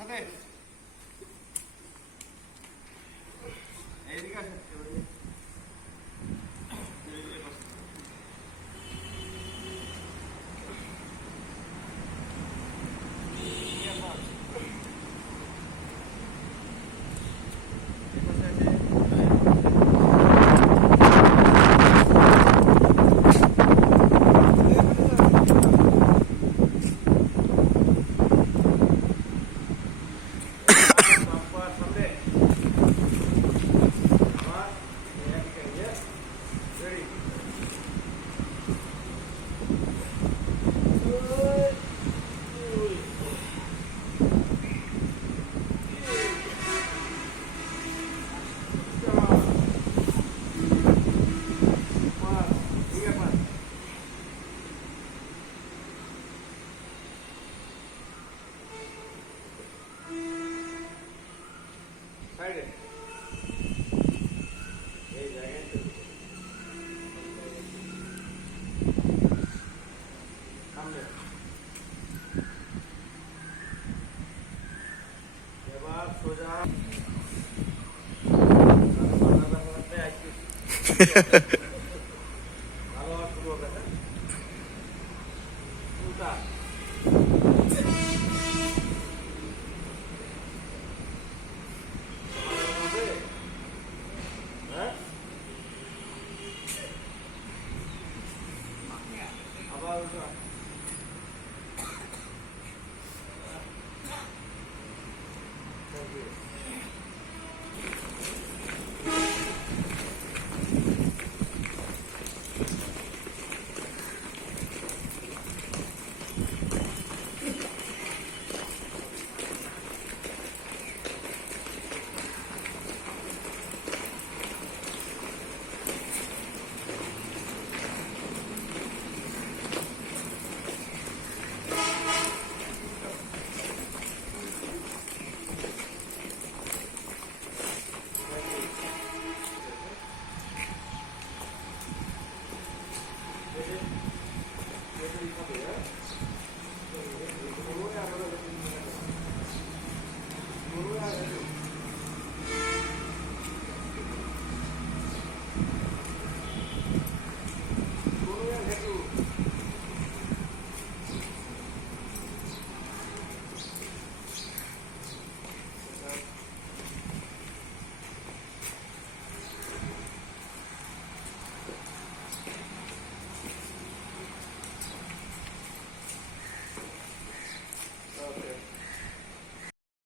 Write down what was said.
সাথে ভালো শুরু হবে হ্যাঁ here.